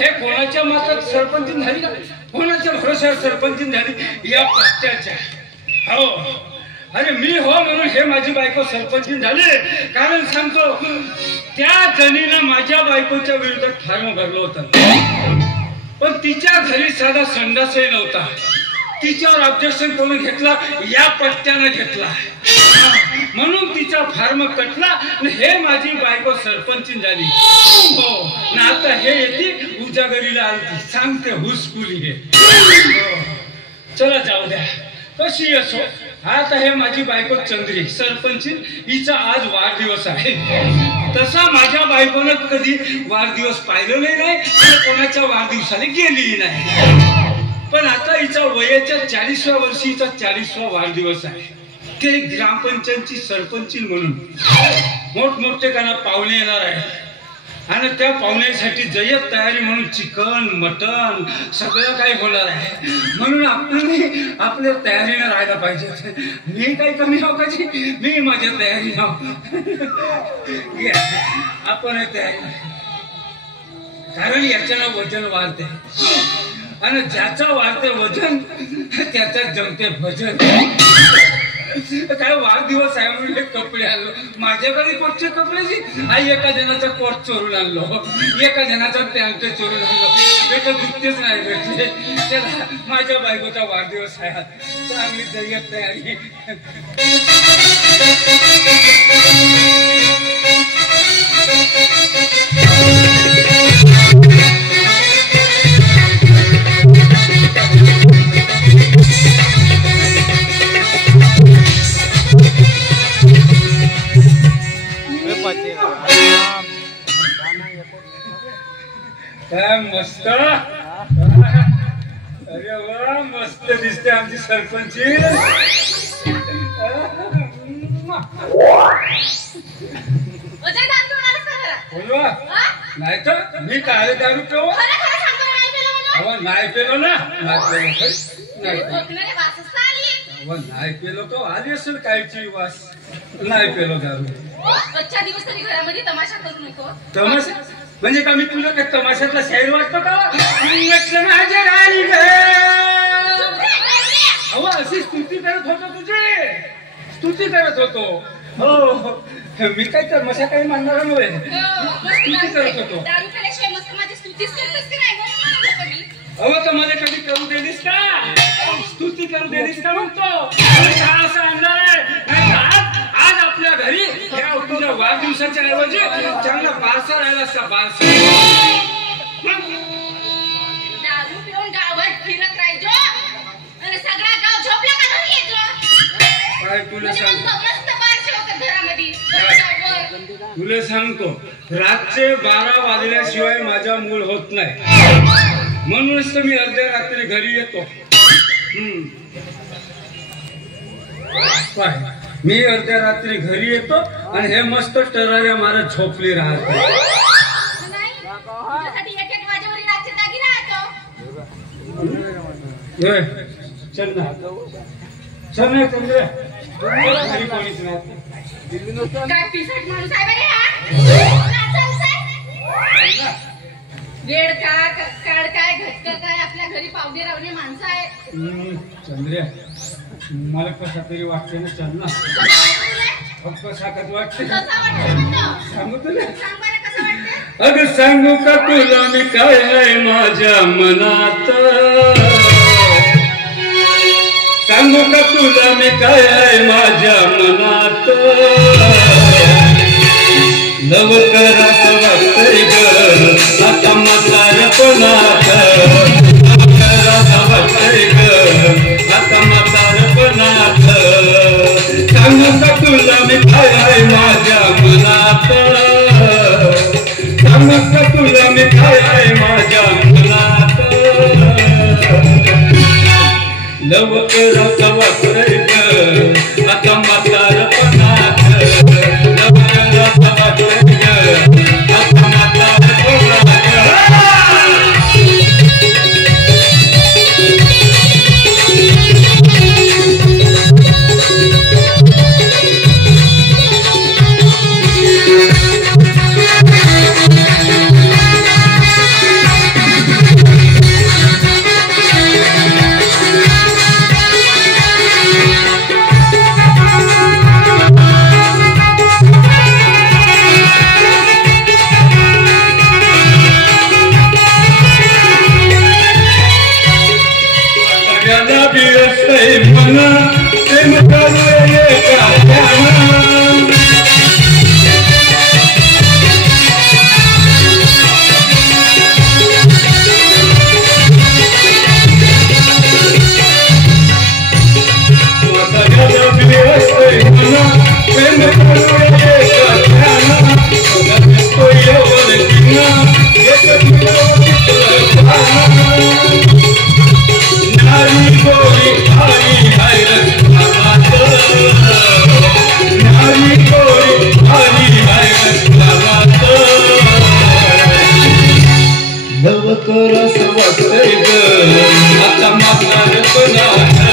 हे कोणाच्या मात्र सरपंच झाली का? कोणाच्या भरोश्यावर सरपंच झाली? या पट्ट्याच्या. हो अरे मी हो म्हणून हे माझी बायको सरपंच झाली. कारण सांगतो त्या जणीनं माझ्या बायकोच्या विरोधात फार्म भरलं होतं, पण तिच्या घरी साधा संडासही नव्हता. तिच्यावर ऑब्जेक्शन कोणी घेतला? या पट्ट्यानं घेतला. म्हणून तिचा फार्म कटला आणि हे माझी बायको सरपंच झाली. हो ना आता हे येते उजागरीला आलती, सांगते हुसकुली हे. चला जाऊ द्या, कशी असो. आता हे माझी बायको चंद्री सरपंच, हिचा आज वाढदिवस आहे. तसा माझ्या बायकोनं कधी वाढदिवस पाहिलं नाही आणि कोणाच्या वाढदिवसाला गेली नाही. पण आता हिचा वयाच्या 40व्या वर्षीचा 40वा वाढदिवस आहे. ते ग्रामपंचायतची सरपंच म्हणून मोठमोठे काना पाहुणे येणार आहेत आणि त्या पाहुण्यासाठी जय्यत तयारी म्हणून चिकन मटन सगळं काही होणार आहे. म्हणून आपण आपल्या तयारीने राहायला पाहिजे. मी काही कमी नव्हती, मी माझ्या तयारी आपण तयारी. कारण याच्यानं वजन वाढते आणि ज्याचं वाढते वजन त्याचं जमते भजन. काय वाढदिवस आहे म्हणून हे कपडे आणलो. माझ्याकडे कोटचे कपड्याची आई एका जणाचा कोट चोरून आणलो, एका जणाचा पॅन्ट चोरून आणलो. भेटत दुखतेच नाही भेटले. त्याला माझ्या बायकोचा वाढदिवस आहे, चांगली जय्यत तयारी. काय मस्त. अरे वा मस्त दिसते आमची सरपंच. नाही तर मी काय दारू पिऊ? नाही पेलो ना, नाही पेलो तो आली असेल कायची वास. नाही पेलो दारू. घरामध्ये तमाशा करू नको. तमाशा म्हणजे का मी तुला काय तमाशातला शाहीर वाटतो का? अहो अशी स्तुती करत होतो, तुझी स्तुती करत होतो. हो मी काही तमाशा काही म्हणणार नव्हे, स्तुती करत होतो. अहो तर मला कधी करू देलीस का? स्तुती करू देलीस का म्हणतो. असं आणणार आहे आज आपल्या घरी तुझ्या वाढदिवसाच्या ऐवजी चांगला बारसा राहिला असता. बारसा दारू पिऊन गावात फिरत राहायचो आणि सगळा गाव झोपला का घरी यायचो. काय तुला सांगतो, मस्त बारसे होते घरामध्ये. तुला सांगतो रातचे 12 वाजल्याशिवाय माझा मूळ होत नाही. म्हणूनच तर मी अर्ध्या रात्री घरी येतो. काय मी अर्ध्या रात्री घरी येतो आणि हे मस्त टराऱ्या मारत झोपली राहते. चल ना चल ना चंद्र. कोणीच नाही. वेळ काय कक्कड काय घट्ट काय आपल्या घरी पावडे रावणे माणसं आहे. चंद्रिया मला कसा तरी वाटते ना. चल ना. कसा वाटते सांगू तुला. अगं सांगू का तुला मी काय आहे माझ्या मनात. सांगू का तुला मी काय आहे माझ्या मनात. नवकराचं वाटतंय ग आता म्हातारपणात. नवकराचं वाटतंय ग आता म्हातारपणात. सांगू का तुला मी काय आहे माझ्या मनात. सांगू का तुला मी काय आहे माझ्या मनात. नवकराचं वाटतंय ग आता म्हातारपणात. नवकराचं वाटतंय ग आता म्हातारपणात. लवकर असं वाटतंय ग आता म्हातारपणा